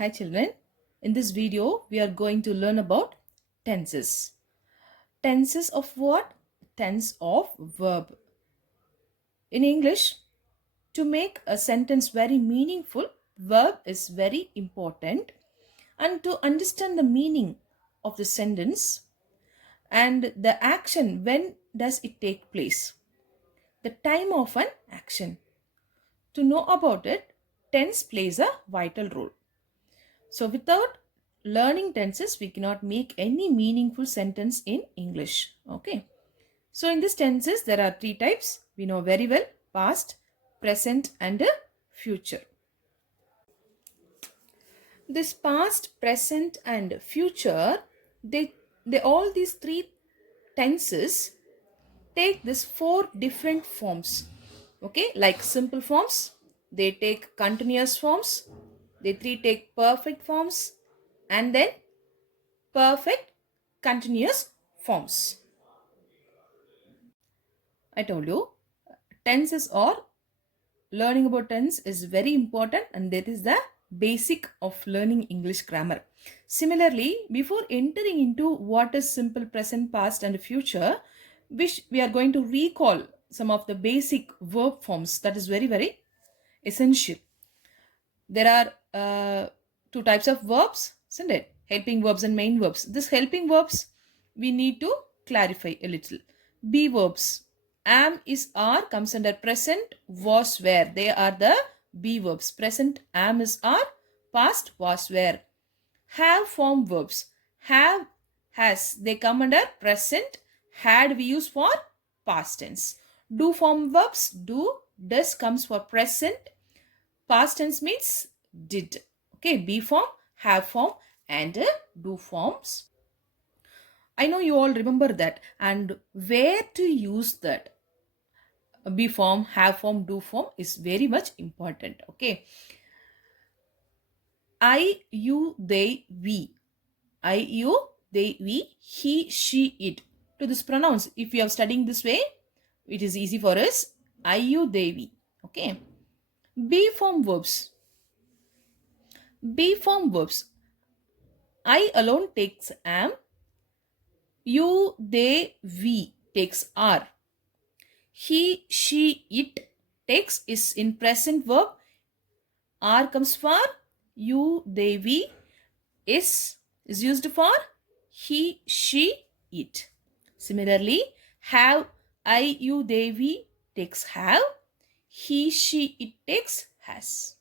Hi children, in this video we are going to learn about tenses. Tenses of what? Tense of verb. In English, to make a sentence very meaningful, verb is very important, and to understand the meaning of the sentence and the action, when does it take place, the time of an action. To know about it, tense plays a vital role. So without learning tenses, we cannot make any meaningful sentence in English. Okay. So in these tenses, there are three types. We know very well: past, present, and future. This past, present, and future, they all these three tenses take this four different forms. Okay, like simple forms, they take continuous forms, they three take perfect forms, and then perfect continuous forms. I told you, tenses or learning about tense is very important, and that is the basic of learning English grammar. Similarly, before entering into what is simple present, past, and future, which we are going to recall some of the basic verb forms that is very essential. There are two types of verbs, isn't it? Helping verbs and main verbs. This helping verbs we need to clarify a little. Be verbs. Am, is, are comes under present, was, were. They are the be verbs. Present, am, is, are. Past, was, were. Have form verbs. Have, has. They come under present. Had we use for past tense. Do form verbs. Do, does comes for present. Past tense means did. Okay, be form, have form, and do forms. I know you all remember that, and where to use that. Be form, have form, do form is very much important. Okay. I, you, they, we. I, you, they, we, he, she, it. To this pronouns, if we are studying this way, it is easy for us. I, you, they, we. Okay. Be form verbs. Be form verbs. I alone takes am. You, they, we takes are. He, she, it takes is in present verb. Are comes for you, they, we. Is used for he, she, it. Similarly, have, I, you, they, we takes have. He, she, it takes has.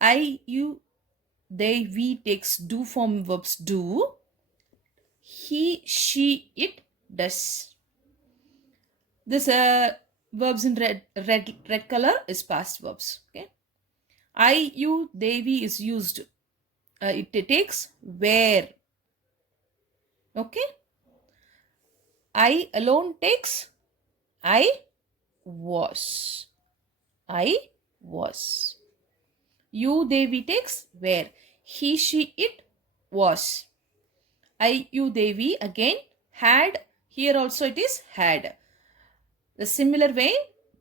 I, you, they, we takes do form verbs do. He, she, it does. This verbs in red color is past verbs. Okay. I, you, they, we is used. It takes where. Okay. I alone takes I was. I was. You, they, we takes where. He, she, it was. I, you, they, we again had. Here also it is had. The similar way,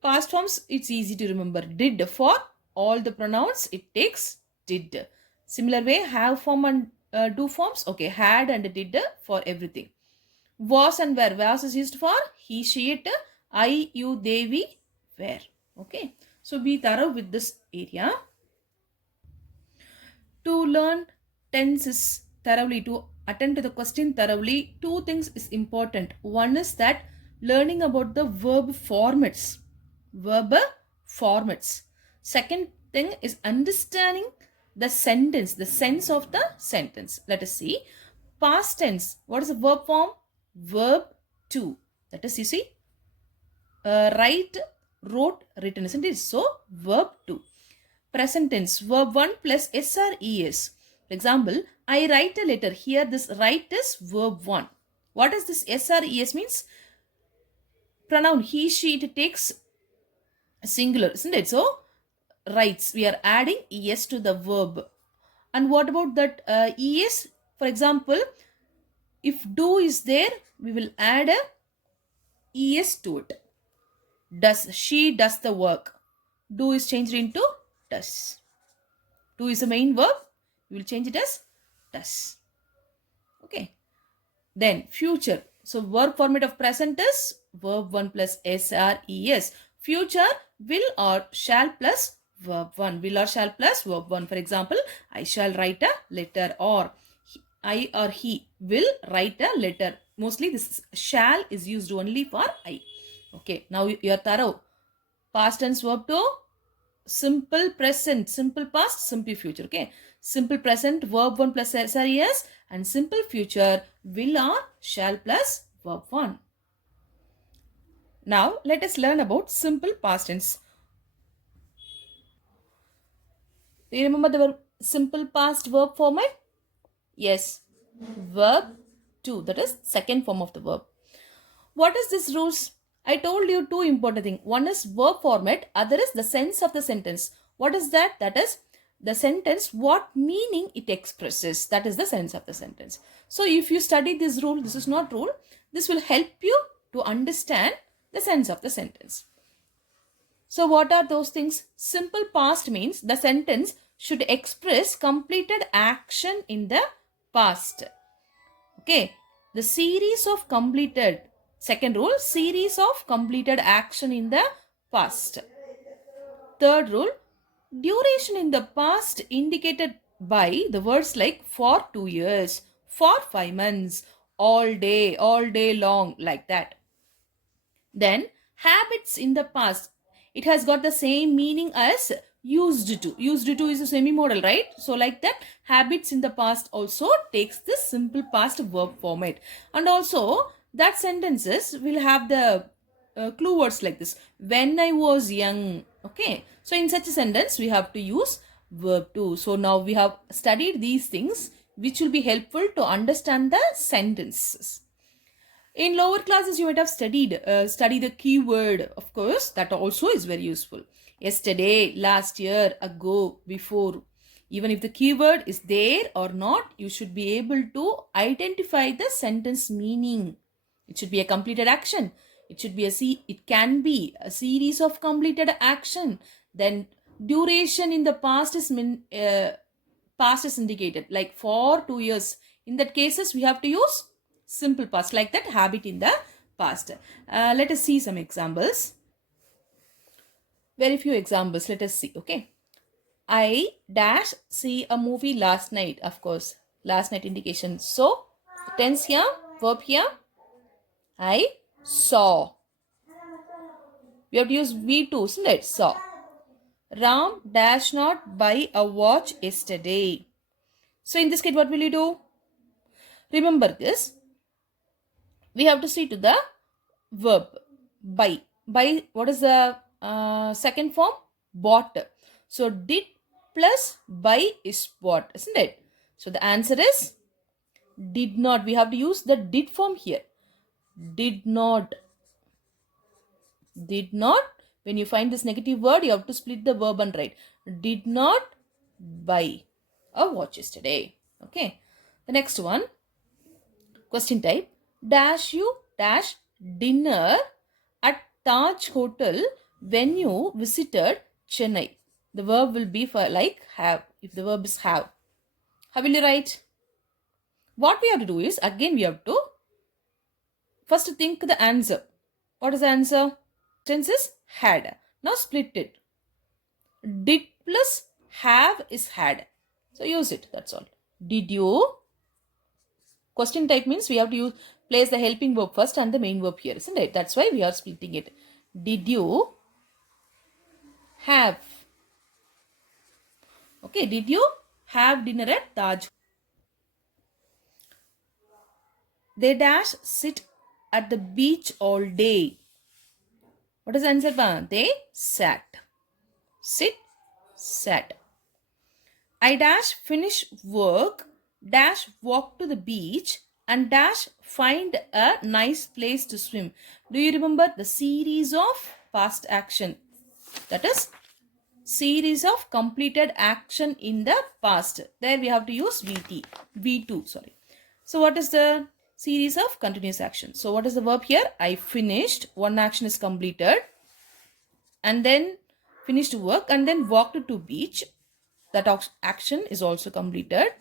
past forms, it's easy to remember. Did for all the pronouns, it takes did. Similar way, have form and do forms, okay, had and did for everything. Was and were. Was is used for he, she, it. I, you, they, we, were. Okay. So be thorough with this area. To learn tenses thoroughly, to attend to the question thoroughly, two things is important. One is that learning about the verb formats. Verb formats. Second thing is understanding the sentence, the sense of the sentence. Let us see. Past tense. What is the verb form? Verb to. That is, you see, write, wrote, written, isn't it? So, verb to. Present tense, verb 1 plus SRES. For example, I write a letter. Here this write is verb 1. What does this SRES means? Pronoun he, she, it takes singular, isn't it? So, writes. We are adding ES to the verb. And what about that ES? For example, if do is there, we will add a ES to it. Does. She does the work. Do is changed into does. Do is the main verb. We will change it as does. Okay. Then future. So verb format of present is verb 1 plus SRES. Future will or shall plus verb 1. Will or shall plus verb 1. For example, I shall write a letter, or I or he will write a letter. Mostly this shall is used only for I. Okay, now you are thorough. Past tense verb to simple present, simple past, simple future. Okay, simple present verb 1 plus SRES, and simple future will or shall plus verb 1. Now let us learn about simple past tense. Do you remember the simple past verb format? Yes, verb 2, that is second form of the verb. What is this rules? I told you two important things. One is verb format, other is the sense of the sentence. What is that? That is the sentence, what meaning it expresses. That is the sense of the sentence. So if you study this rule, this is not rule, this will help you to understand the sense of the sentence. So what are those things? Simple past means the sentence should express completed action in the past. Okay, the series of completed, second rule, series of completed action in the past. Third rule, duration in the past indicated by the words like for 2 years, for 5 months, all day long, like that. Then habits in the past, it has got the same meaning as used to. Used to is a semi-modal, right? So like that, habits in the past also takes this simple past verb format. And also that sentences will have the clue words like this: when I was young. Okay, so in such a sentence we have to use verb to. So now we have studied these things which will be helpful to understand the sentences. In lower classes you might have study the keyword, of course, that also is very useful. Yesterday, last year, ago, before. Even if the keyword is there or not, you should be able to identify the sentence meaning. It should be a completed action. It should be it can be a series of completed action. Then duration in the past is past is indicated, like for 2 years. In that cases we have to use simple past, like that, habit in the past. Let us see some examples. Very few examples. Let us see. Okay, I dash see a movie last night. Of course, last night indication. So tense here, verb here, I saw. We have to use V2, isn't it? Saw. Ram dash not buy a watch yesterday. So in this case, what will you do? Remember this. We have to see to the verb buy. Buy, what is the second form? Bought. So did plus buy is bought, isn't it? So the answer is did not. We have to use the did form here. Did not. Did not. When you find this negative word, you have to split the verb and write did not buy a watch yesterday. Okay. The next one, question type, dash you dash dinner at Taj Hotel when you visited Chennai. The verb will be for like have. If the verb is have, how will you write? What we have to do is, again we have to first think the answer. What is the answer? Tense is had. Now split it. Did plus have is had. So use it. That's all. Did you? Question type means we have to place the helping verb first and the main verb here, isn't it? That's why we are splitting it. Did you have? Okay, did you have dinner at Taj? They dash sit at the beach all day. What is the answer? They sat. Sit, sat. I dash finish work, dash walk to the beach, and dash find a nice place to swim. Do you remember the series of past action? That is series of completed action in the past. There we have to use V2, sorry. So what is the series of continuous action? So what is the verb here? I finished, one action is completed, and then finished work, and then walked to beach, that action is also completed.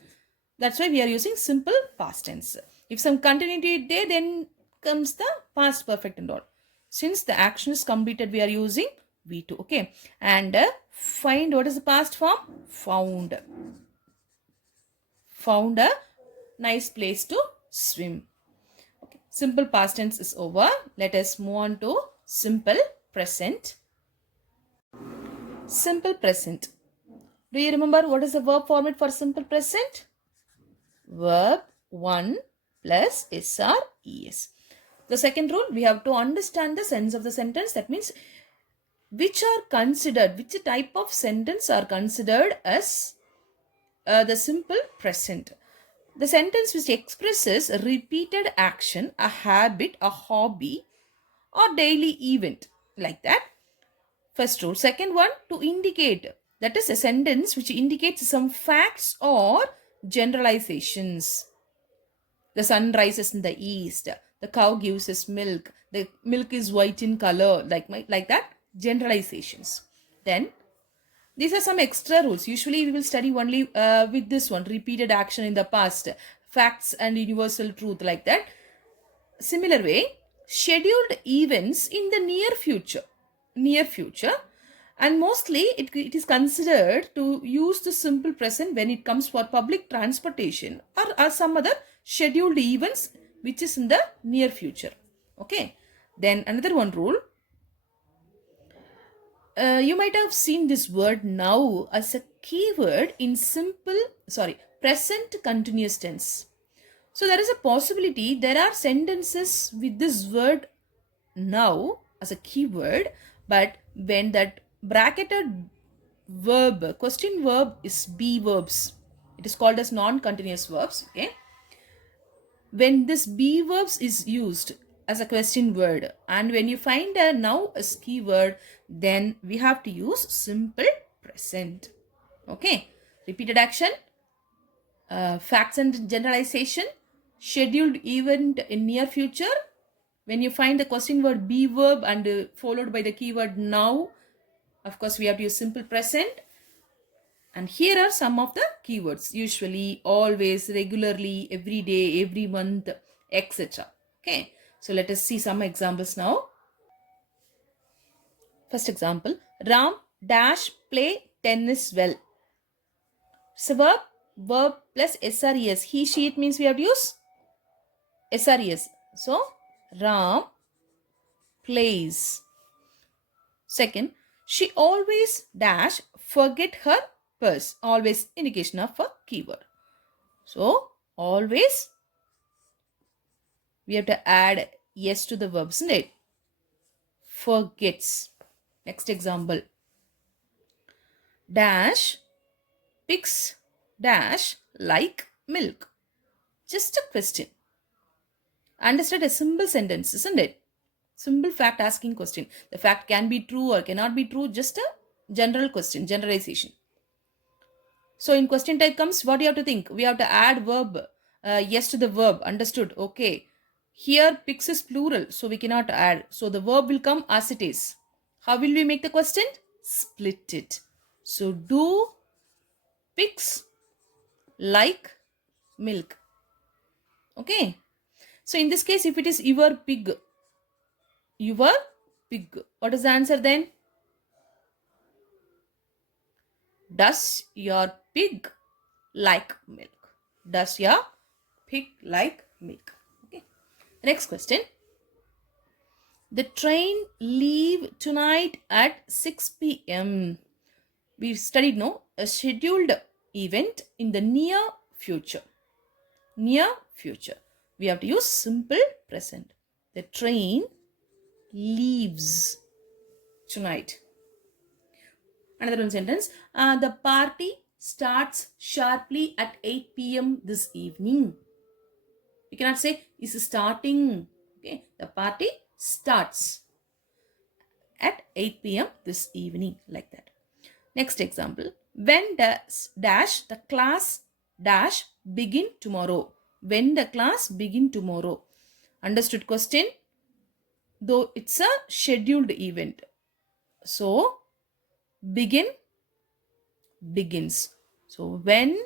That's why we are using simple past tense. If some continuity is there, then comes the past perfect and all. Since the action is completed, we are using V2. Okay. And find, what is the past form? Found. Found a nice place to swim. Okay. Simple past tense is over. Let us move on to simple present. Simple present. Do you remember what is the verb format for simple present? Verb 1 plus SRES. The second rule, we have to understand the sense of the sentence. That means which type of sentence are considered as the simple present. The sentence which expresses a repeated action, a habit, a hobby, or daily event, like that. First rule. Second one, to indicate. That is a sentence which indicates some facts or generalizations. The sun rises in the east. The cow gives us milk. The milk is white in color. Like that. Generalizations. Then these are some extra rules. Usually we will study only with this one. Repeated action in the past. Facts and universal truth, like that. Similar way, scheduled events in the near future. And mostly it is considered to use the simple present when it comes for public transportation or some other scheduled events which is in the near future. Okay. Then another one rule. You might have seen this word now as a keyword in present continuous tense. So there is a possibility there are sentences with this word now as a keyword, but when that bracketed verb, question verb is be verbs, it is called as non-continuous verbs. Okay. When this be verbs is used as a question word and when you find a now as keyword, then we have to use simple present. Okay. Repeated action, facts and generalization, scheduled event in near future. When you find the question word be verb and followed by the keyword now, of course we have to use simple present. And here are some of the keywords: usually, always, regularly, every day, every month, etc. Okay, so let us see some examples now. First example, Ram dash play tennis well. So verb plus SRES. He, she, it means we have to use SRES. So Ram plays. Second, she always dash forget her purse. Always indication of a keyword. So always we have to add yes to the verb, isn't it? Forgets. Next example. Dash picks dash like milk. Just a question. Understood? A simple sentence, isn't it? Simple fact asking question. The fact can be true or cannot be true. Just a general question, generalization. So in question type comes, what do you have to think? We have to add verb, yes to the verb. Understood? Okay. Here picks is plural, so we cannot add. So the verb will come as it is. How will we make the question? Split it. So do pigs like milk? Okay. So in this case, if it is your pig, what is the answer then? Does your pig like milk? Does your pig like milk? Okay. Next question. The train leave tonight at 6 p.m. We studied a scheduled event in the near future. Near future. We have to use simple present. The train leaves tonight. Another one sentence. The party starts sharply at 8 p.m. this evening. We cannot say is starting. Okay. The party starts at 8 p.m. this evening, like that. Next example. When does dash the class dash begin tomorrow? When the class begin tomorrow? Understood question? Though it's a scheduled event. So begin, begins. So when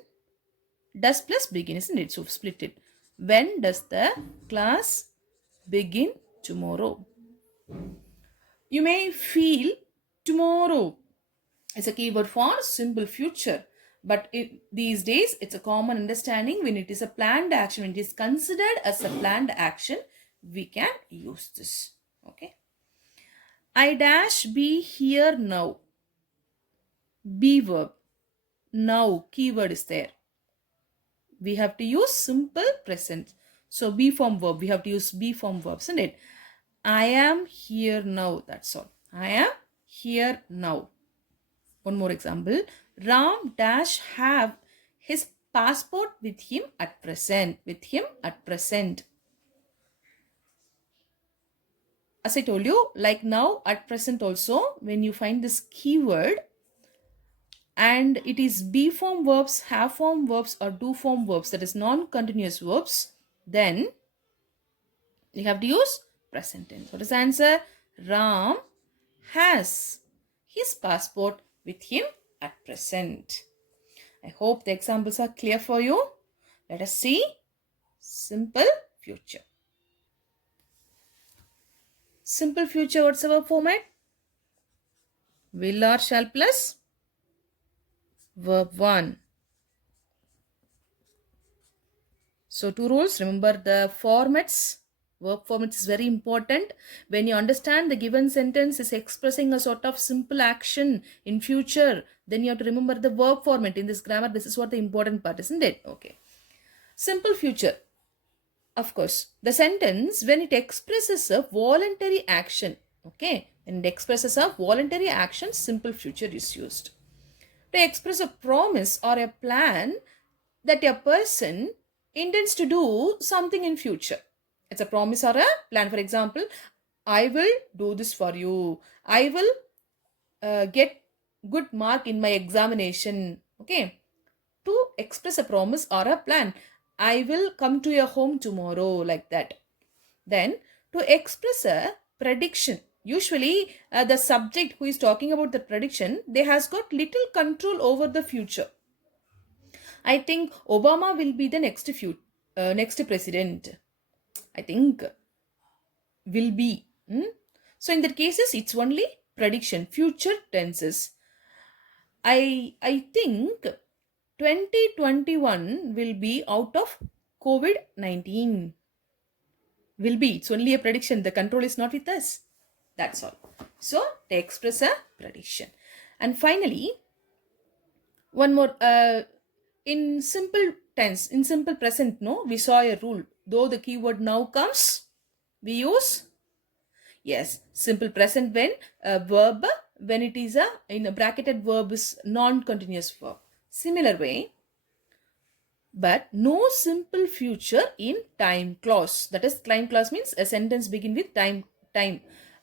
does plus begin, isn't it? So split it. When does the class begin tomorrow? You may feel tomorrow is a keyword for simple future. But these days, it's a common understanding when it is a planned action, when it is considered as a planned action, we can use this. Okay. I dash be here now. Be verb. Now keyword is there. We have to use simple present. So be form verb. We have to use be form verbs, isn't it? I am here now. That's all. I am here now. One more example. Ram dash have his passport with him at present. With him at present. As I told you, like now, at present also, when you find this keyword and it is be form verbs, have form verbs or do form verbs, that is non-continuous verbs, then you have to use present tense. What is the answer? Ram has his passport with him at present. I hope the examples are clear for you. Let us see simple future. Simple future, what's our format? Will or shall plus verb 1. So two rules. Remember the formats. Verb formats is very important. When you understand the given sentence is expressing a sort of simple action in future, then you have to remember the verb format. In this grammar, this is what the important part, isn't it? Okay. Simple future. Of course, the sentence when it expresses a voluntary action. Okay. When it expresses a voluntary action, simple future is used. To express a promise or a plan that a person intends to do something in future. It's a promise or a plan. For example, I will do this for you. I will get good mark in my examination. Okay. To express a promise or a plan. I will come to your home tomorrow, like that. Then to express a prediction. Usually the subject who is talking about the prediction, they has got little control over the future. I think Obama will be the next president. I think will be. So in that cases, it's only prediction, future tenses. I think 2021 will be out of COVID-19. Will be. It's only a prediction. The control is not with us. That's all. So they express a prediction. And finally, one more. In simple tense, in simple present, no, we saw a rule. Though the keyword now comes, we use, yes, simple present when a verb, when it is a, in a bracketed verb is non-continuous verb. Similar way, but no simple future in time clause. That is, time clause means a sentence begin with time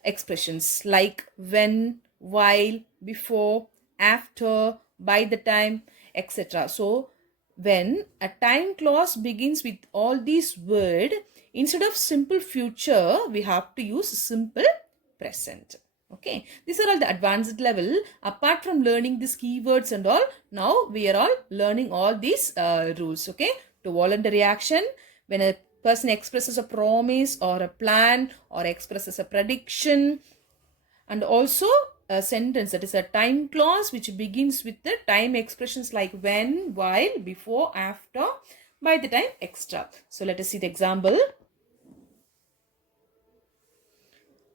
expressions like when, while, before, after, by the time, etc. So when a time clause begins with all these words, instead of simple future, we have to use simple present. Okay, these are all the advanced level. Apart from learning these keywords and all, now we are all learning all these rules. Okay, to voluntary action, when a person expresses a promise or a plan or expresses a prediction, and also a sentence, that is a time clause which begins with the time expressions like when, while, before, after, by the time, extra. So let us see the example.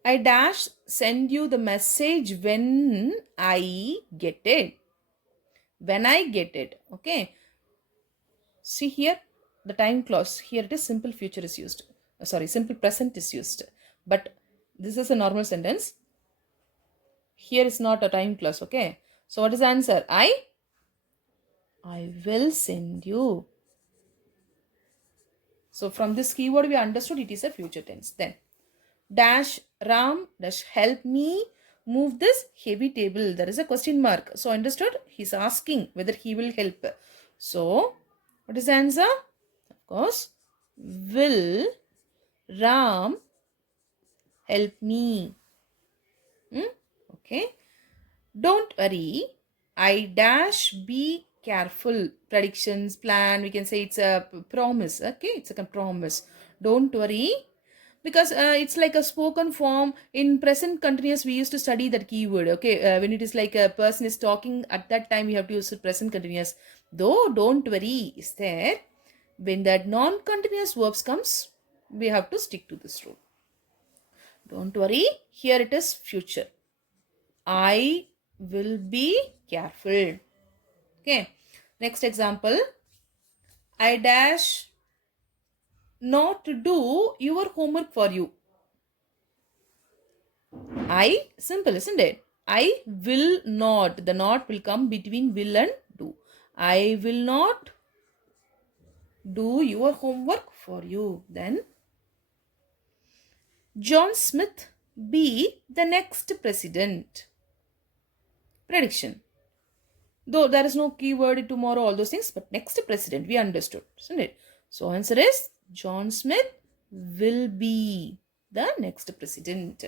I dash send you the message when I get it. When I get it. Okay. See here the time clause. Here it is simple future is used. Simple present is used. But this is a normal sentence. Here is not a time clause. Okay. So what is the answer? I will send you. So from this keyword we understood it is a future tense. Then dash Ram dash help me move this heavy table. There is a question mark. So understood? He's asking whether he will help. So what is the answer? Of course, will Ram help me? Okay. Don't worry. I dash be careful. Predictions, plan, we can say it's a promise. Okay, it's like a promise. Don't worry, because it's like a spoken form. In present continuous we used to study that keyword. Okay, when it is like a person is talking, at that time we have to use the present continuous. Though don't worry is there, when that non-continuous verbs comes, we have to stick to this rule. Don't worry, here it is future. I will be careful. Okay, next example. I dash not do your homework for you. I, simple, isn't it? I will not. The not will come between will and do. I will not do your homework for you. Then, John Smith be the next president. Prediction. Though there is no keyword tomorrow, all those things, but next president, we understood, isn't it? So answer is John Smith will be the next president.